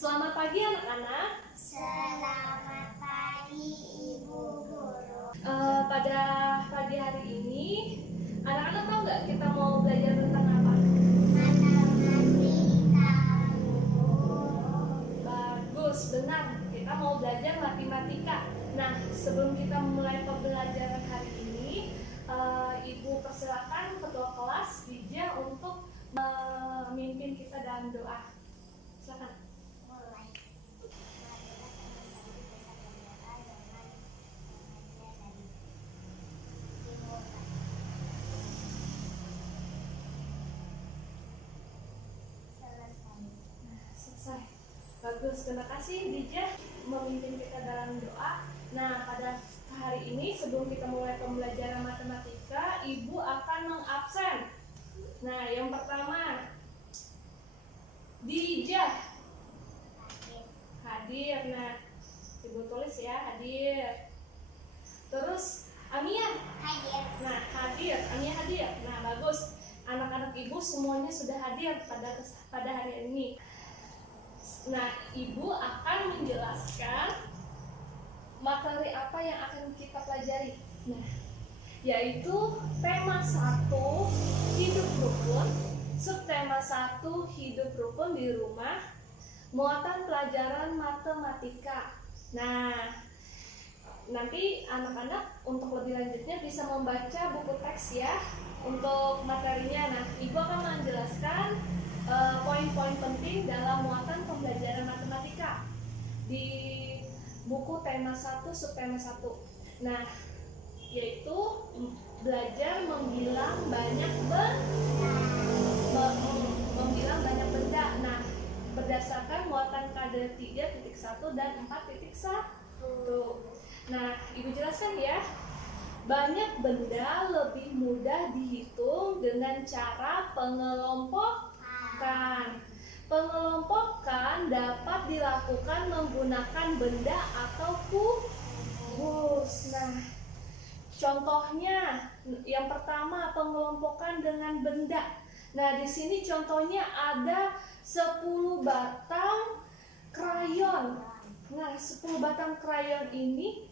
Selamat pagi anak-anak. Selamat pagi Ibu Guru. Pada pagi hari ini, anak-anak tahu nggak kita mau belajar tentang apa? Matematika. Bagus, benar. Kita mau belajar matematika. Nah, sebelum kita memulai pembelajaran hari ini, Ibu persilakan ketua kelas Dija untuk memimpin kita dalam doa. Silakan. Selesai. Bagus, terima kasih Dija memimpin kita dalam doa. Nah, pada hari ini sebelum kita mulai pembelajaran matematika, Ibu akan mengabsen. Nah, yang pertama, Dija hadir. Nah, Ibu tulis ya, hadir. Terus Amia. Hadir. Nah, hadir. Amia hadir. Nah, bagus. Anak-anak Ibu semuanya sudah hadir pada hari ini. Nah, Ibu akan menjelaskan materi apa yang akan kita pelajari. Nah, yaitu tema 1 hidup rukun, subtema 1 hidup rukun di rumah, muatan pelajaran matematika. Nah, nanti anak-anak untuk lebih lanjutnya bisa membaca buku teks ya untuk materinya. Nah, Ibu akan menjelaskan poin-poin penting dalam muatan pembelajaran matematika di buku tema 1 subtema 1. Nah, yaitu belajar membilang banyak benda. Nah, berdasarkan muatan KD 3.1 dan 4.1. Nah, Ibu jelaskan ya. Banyak benda lebih mudah dihitung dengan cara pengelompokan. Pengelompokan dapat dilakukan menggunakan benda atau kubus. Nah, contohnya yang pertama pengelompokan dengan benda. Nah, di sini contohnya ada 10 batang krayon. Nah, 10 batang krayon ini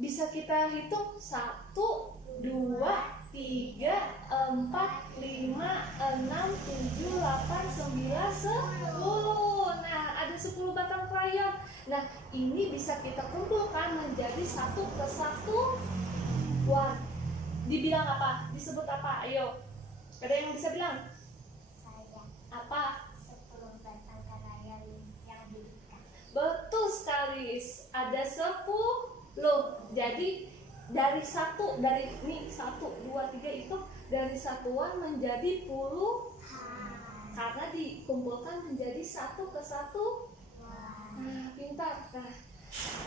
bisa kita hitung 1, 2, 3, 4, 5, 6, 7, 8, 9, 10. Nah, ada 10 batang krayon. Nah, ini bisa kita kumpulkan menjadi satu kesatuan. Dibilang apa? Disebut apa? Ayo. Ada yang bisa bilang? Saya. Apa? 10 batang krayon yang diikat. Betul sekali. Ada 10. Jadi dari 1 2 3 itu dari satuan menjadi puluhan. Karena dikumpulkan menjadi satu kesatuan. Nah, pintar. Nah,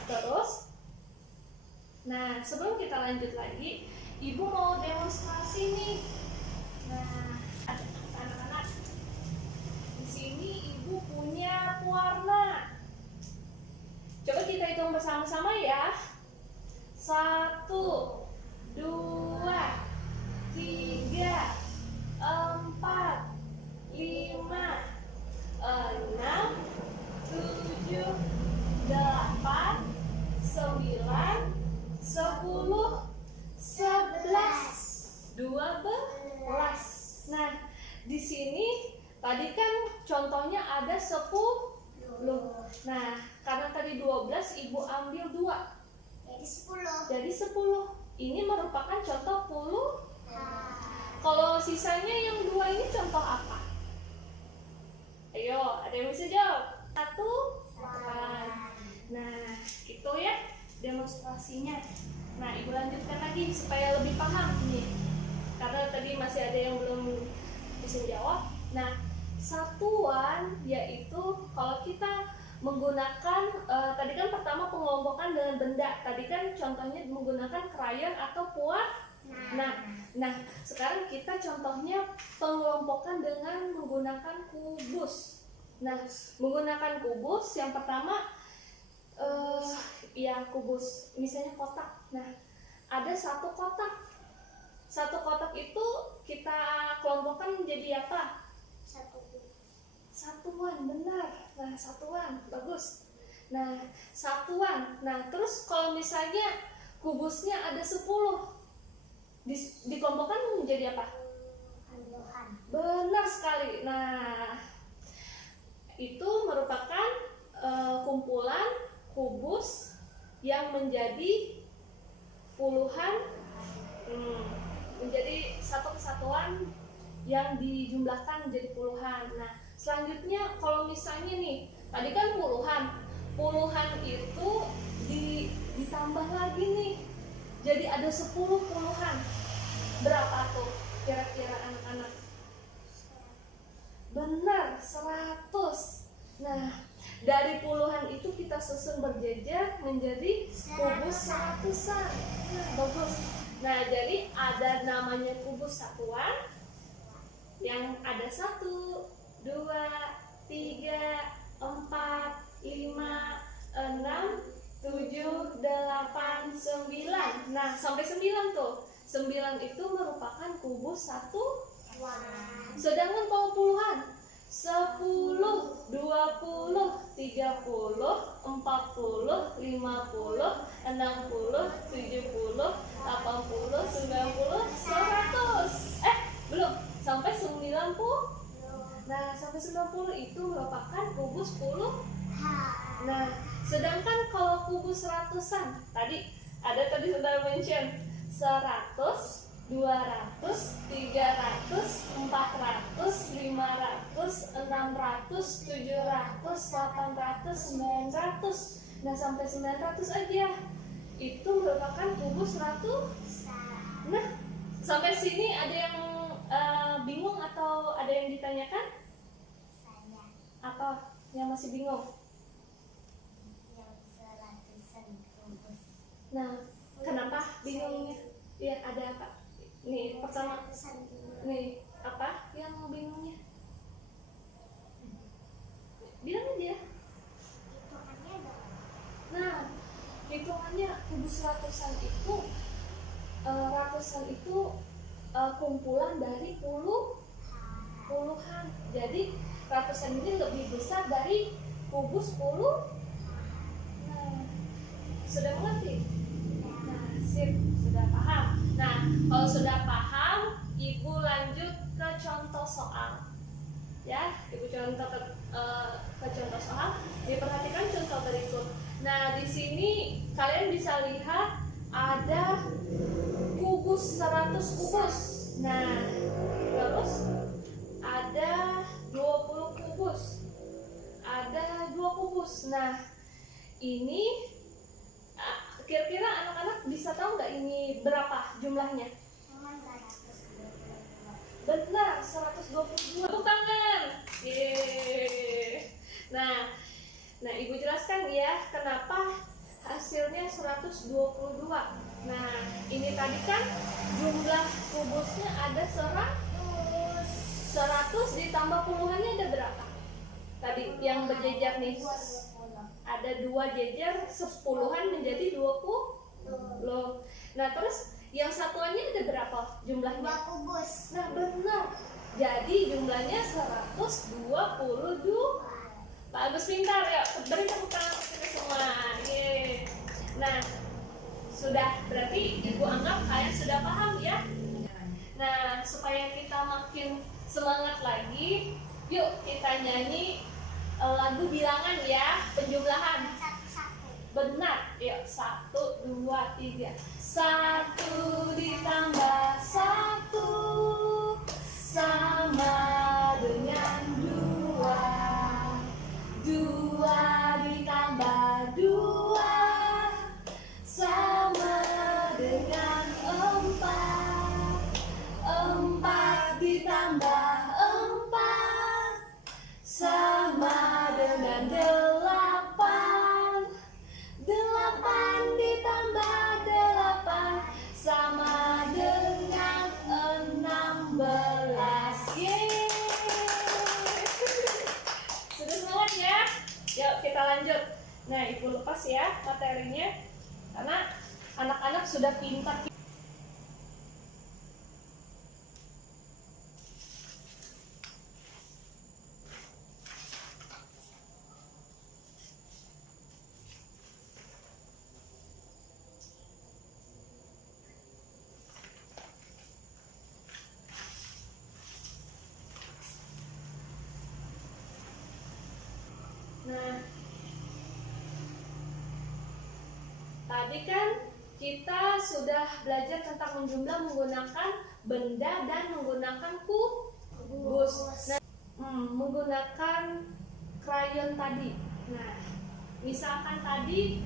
terus sebelum kita lanjut lagi, Ibu mau demonstrasi nih. Nah, anak-anak, di sini Ibu punya pewarna. Coba kita hitung bersama-sama ya. 1, 2, 3, 4, 5, 6, 7, 8, 9, 10, 11, 12. Nah, di sini tadi kan contohnya ada 10. Nah, karena tadi 12, Ibu ambil 2. Jadi 10. Ini merupakan contoh puluhan. Kalau sisanya yang 2 ini contoh apa? Ayo, ada yang bisa jawab? 1. Nah, itu ya demonstrasinya. Nah, Ibu lanjutkan lagi supaya lebih paham nih. Karena tadi masih ada yang belum bisa jawab. Nah, satuan yaitu kalau kita menggunakan tadi kan pertama pengelompokan dengan benda. Tadi kan contohnya menggunakan krayon atau pewarna. Nah, sekarang kita contohnya pengelompokan dengan menggunakan kubus. Nah, menggunakan kubus yang pertama kubus misalnya kotak. Nah, ada 1 kotak. 1 kotak itu kita kelompokkan menjadi apa? 1 kubus. Satuan, benar. Nah, satuan, bagus. Nah, satuan. Nah, terus kalau misalnya kubusnya ada 10, dikelompokkan menjadi apa? Puluhan. Benar sekali. Nah, itu merupakan kumpulan kubus yang menjadi puluhan, menjadi satu kesatuan yang dijumlahkan menjadi puluhan. Nah, selanjutnya kalau misalnya nih, tadi kan puluhan itu ditambah lagi nih, jadi ada 10 puluhan. Berapa tuh kira-kira anak-anak? Benar, 100. Nah, dari puluhan itu kita susun berjejer menjadi kubus seratusan. Nah, bagus. Nah, jadi ada namanya kubus satuan yang ada 1, 2, 3, 4, 5, 6, 7, 8, 9. Nah, sampai 9 tuh. 9 itu merupakan kubus satuan. Sedangkan kalau puluhan 10, 20, 30, 40, 50, 60, 70, 80, 90, 100. Belum, sampai 90. Nah, sampai 90 itu merupakan kubus puluhan. Nah, sedangkan kalau kubus ratusan, tadi sudah mention 100, 200, 300, 400, 500, 600, 700, 800, 900. Nah, sampai 900 aja itu merupakan kubus ratusan. Nah, sampai sini ada yang bingung atau ada yang ditanyakan? Saya Apa yang masih bingung? yang 100-an kubus. Nah, kenapa bingungnya? Iya, ada apa? Nih, pertama, 100-an dulu. nih, apa yang bingungnya? Bilang aja. Hitungannya ada. Nah, hitungannya kubus ratusan itu kumpulan dari puluhan. Jadi ratusan ini lebih besar dari kubus puluh. Nah, sudah mengerti? Nah, sip, sudah paham. Nah, kalau sudah paham, Ibu lanjut ke contoh soal. Ya, Ibu contoh ke contoh soal. Diperhatikan contoh berikut. Nah, di sini kalian bisa lihat ada kubus 100 kubus. Nah, terus ada 20 kubus. Ada 2 kubus. Nah, ini kira-kira anak-anak bisa tahu nggak ini berapa jumlahnya? Cuma 122. Benar, 122. Tepuk tangan. Yeay. Nah, Ibu jelaskan ya kenapa hasilnya 122. Nah, ini tadi kan jumlah kubusnya ada 100. 100 ditambah puluhannya ada berapa? Tadi yang berjejer nih. 20. Ada 2 jejer, 10-an menjadi 20. Nah, terus yang satuannya ada berapa jumlahnya? 2 kubus. Nah, benar. Jadi jumlahnya 122. Bagus, pintar ya. Beri tepuk tangan untuk kita semua. Yeay. Nah, sudah, berarti Ibu anggap kalian sudah paham ya. Nah, supaya kita makin semangat lagi, yuk kita nyanyi lagu bilangan ya, penjumlahan. Satu-satu. Benar, yuk 1, 2, 3. 1 ditambah 1 sama dengan 2. 2 ditambah 2 sama dengan 4. 4 ditambah 4 sama dengan 8. 8 ditambah 8 sama dengan 16. Yeay. Sudah semangat ya? Yuk kita lanjut. Nah, Ibu lepas ya materinya karena anak-anak sudah pintar. Nah, tadi kan kita sudah belajar tentang menjumlah menggunakan benda dan menggunakan kubus. Nah, menggunakan krayon tadi. Nah, misalkan tadi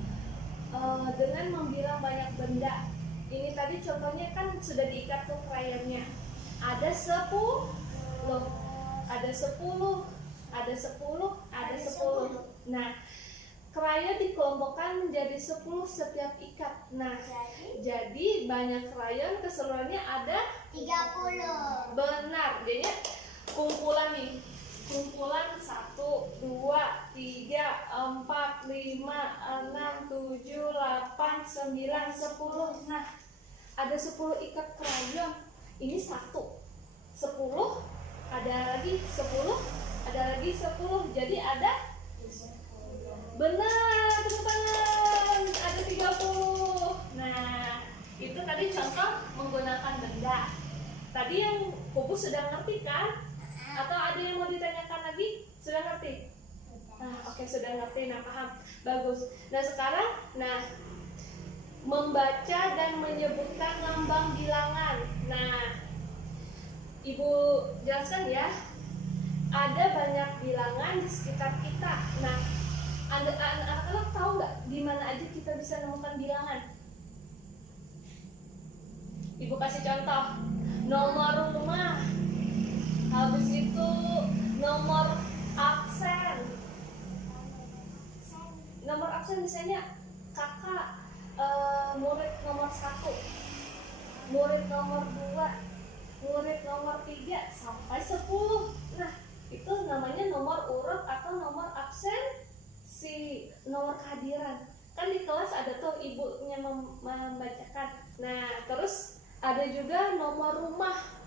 dengan membilang banyak benda. Ini tadi contohnya kan sudah diikat tuh krayonnya. Ada 10, ada 10, ada 10, ada 10. Nah, krayon dikelompokkan menjadi 10 setiap ikat. Nah, jadi banyak krayon keseluruhannya ada 30. benar. Jadinya kumpulan nih. Kumpulan 1, 2, 3, 4, 5, 6, 7, 8, 9, 10. Nah, ada 10 ikat krayon. Ini 1, 10, ada lagi 10, ada lagi 10. Jadi ada benar, tepuk tangan. Ada 30. Nah, itu tadi contoh menggunakan benda. Tadi yang kubus sudah ngerti kan? Atau ada yang mau ditanyakan lagi? Sudah ngerti? Nah, oke, sudah ngerti. Nah, paham. Bagus. Nah, sekarang membaca dan menyebutkan lambang bilangan. Nah, Ibu jelaskan ya. Ada banyak bilangan di sekitar kita. Nah, anak-anak tahu nggak di mana aja kita bisa nemukan bilangan? Ibu kasih contoh. Nomor rumah. Habis itu nomor absen. Nomor absen misalnya kakak murid nomor 1, murid nomor 2, murid nomor 3 sampai 10. Nah, itu namanya nomor urut atau nomor absen, si nomor kehadiran. Kan di kelas ada tuh ibunya membacakan. Nah, terus ada juga nomor rumah.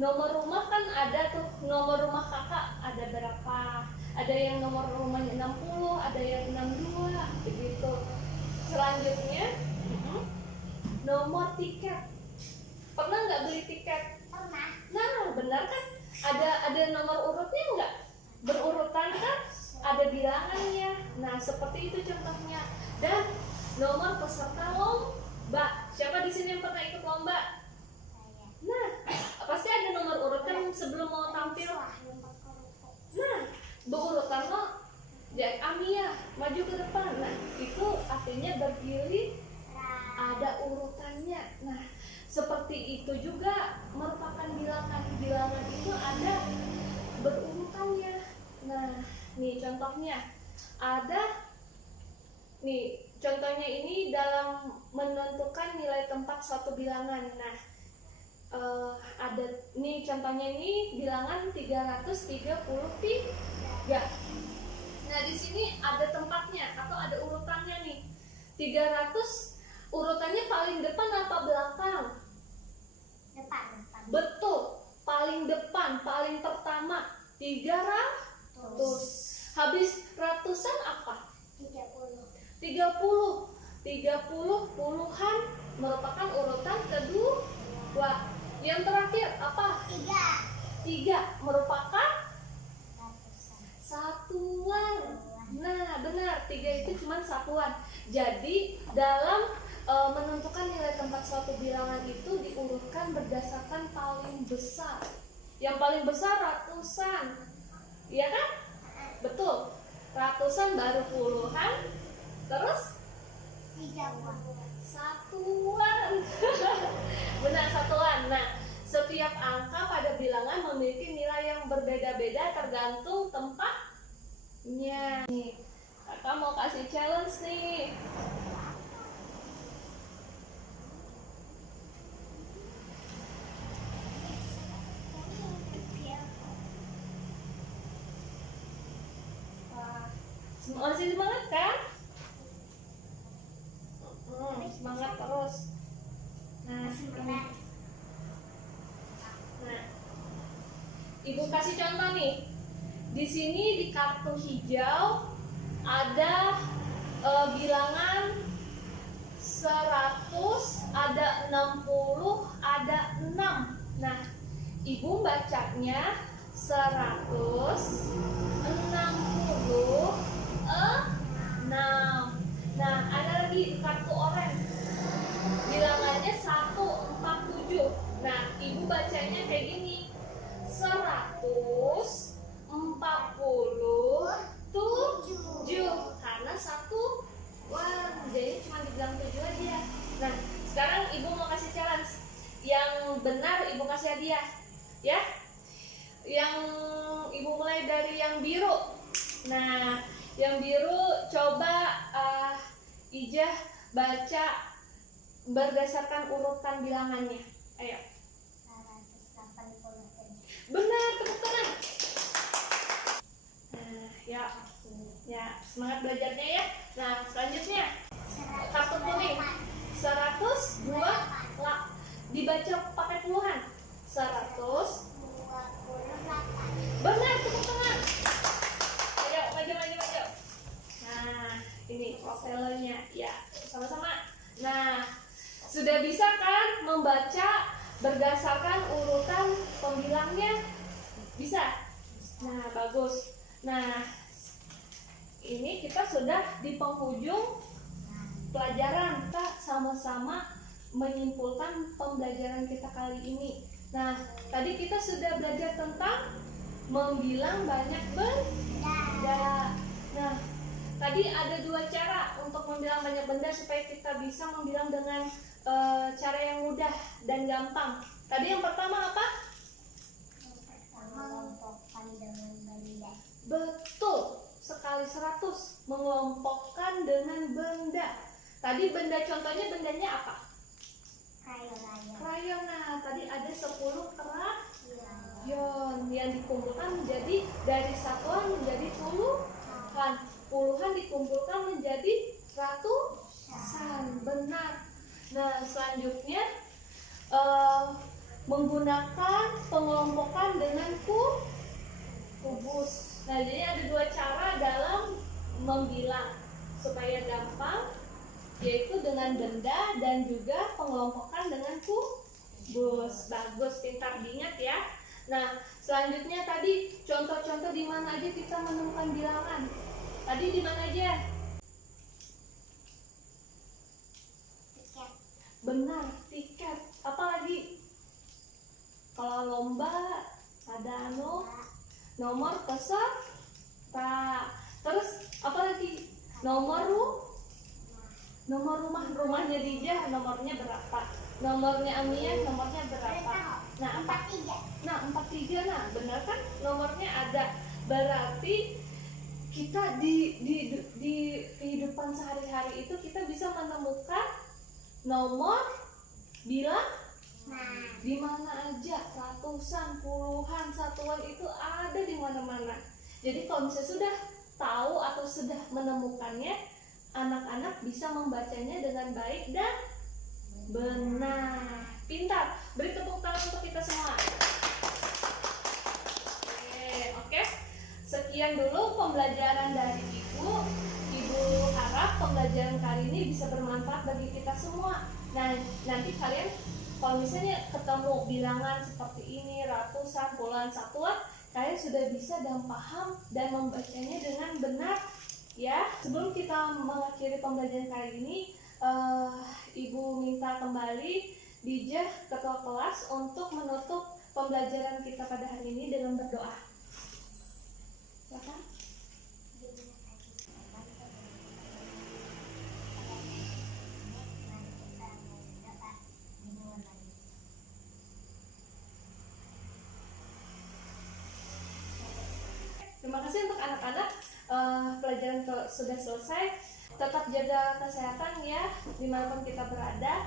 Nomor rumah kan ada tuh, nomor rumah kakak ada berapa? Ada yang nomor rumahnya 60, ada yang 62, begitu. Selanjutnya, nomor tiket. Pernah nggak beli tiket? Pernah. Nah, benar kan? Ada nomor urutnya nggak? Berurutan kan? Ada bilangannya. Nah, seperti itu contohnya. Dan nomor peserta lomba. Siapa di sini yang pernah ikut lomba? Nah, pasti ada nomor urut kan sebelum mau tampil. Nah, berurutan lo, Jack Amia maju ke depan. Nah, itu artinya berdiri ada urutannya. Nah, seperti itu juga merupakan bilangan. Bilangan itu ada berurutannya. Nah, nih contohnya ada. Nih, contohnya ini dalam menentukan nilai tempat suatu bilangan. Nah, ada nih contohnya ini bilangan 333. Nah, di sini ada tempatnya atau ada urutannya nih. 300 urutannya paling depan apa belakang? Depan. Betul, paling depan, paling pertama 300. Habis ratusan apa? 30. 30 puluhan merupakan urutan kedua. Yang terakhir apa? 3 merupakan satuan. Nah, benar, 3 itu cuma satuan. Jadi dalam menentukan nilai tempat suatu bilangan itu diurutkan berdasarkan paling besar. Yang paling besar ratusan, iya kan? Betul. Ratusan baru puluhan, terus satuan. Benar, satuan. Nah, setiap angka pada bilangan memiliki nilai yang berbeda-beda tergantung tempatnya. Nih, kakak mau kasih challenge nih. Wah, masih semangat kan? Semangat terus. Nah, Ibu kasih contoh nih. Di sini di kartu hijau ada bilangan 100, ada 60, ada 6. Nah, Ibu bacanya 100, 60, Dijah baca berdasarkan urutan bilangannya. Ayo. 180. Benar, tepuk tangan. Nah, ya. Ya, semangat belajarnya ya. Nah, selanjutnya kartu kuning. 102 dibaca pakai puluhan. 100. 28. Benar, tepuk tangan. Ayo, maju. Nah, ini profilernya. Ya, sama-sama. Nah, sudah bisa kan membaca berdasarkan urutan pembilangnya? Bisa? Nah, bagus. Nah, ini kita sudah di penghujung pelajaran. Kita sama-sama menyimpulkan pembelajaran kita kali ini. Nah, tadi kita sudah belajar tentang membilang banyak benda. Nah, tadi ada dua cara untuk membilang banyak benda supaya kita bisa membilang dengan cara yang mudah dan gampang. Tadi yang pertama apa? Mengelompokkan dengan benda. Betul, sekali 100. Mengelompokkan dengan benda. Tadi benda contohnya bendanya apa? Krayon. Nah, tadi ada 10 krayon yang dikumpulkan menjadi dari satuan menjadi puluhan. Puluhan dikumpulkan menjadi ratusan. Benar. Nah, selanjutnya menggunakan pengelompokan dengan kubus. Nah, jadi ada dua cara dalam membilang supaya gampang, yaitu dengan benda dan juga pengelompokan dengan kubus. Bagus, pintar diingat ya. Nah, selanjutnya tadi contoh-contoh di mana aja kita menemukan bilangan. Tadi di mana aja? Tiket. Benar, tiket. Apa lagi? Kalau lomba ada nomor peserta. Terus apa lagi? Nomor rumahnya Dijah nomornya berapa? Nomornya Amia nomornya berapa? Nah, 43. Nah, 43. Nah, benar kan? Nomornya ada. Berarti kita di kehidupan sehari-hari itu kita bisa menemukan nomor bilang di mana aja, ratusan, puluhan, satuan itu ada di mana-mana. Jadi kalau misalnya sudah tahu atau sudah menemukannya, anak-anak bisa membacanya dengan baik dan benar. Pintar. Beri tepuk tangan untuk kita semua. Oke. Sekian dulu pembelajaran dari Ibu. Ibu harap pembelajaran kali ini bisa bermanfaat bagi kita semua. Nah, nanti kalian kalau misalnya ketemu bilangan seperti ini, ratusan, puluhan, satuan, kalian sudah bisa dan paham dan membacanya dengan benar ya. Sebelum kita mengakhiri pembelajaran kali ini, Ibu minta kembali Dijah ketua kelas untuk menutup pembelajaran kita pada hari ini dengan berdoa. Silakan. Terima kasih untuk anak-anak. Pelajaran sudah selesai. Tetap jaga kesehatan ya dimanapun kita berada.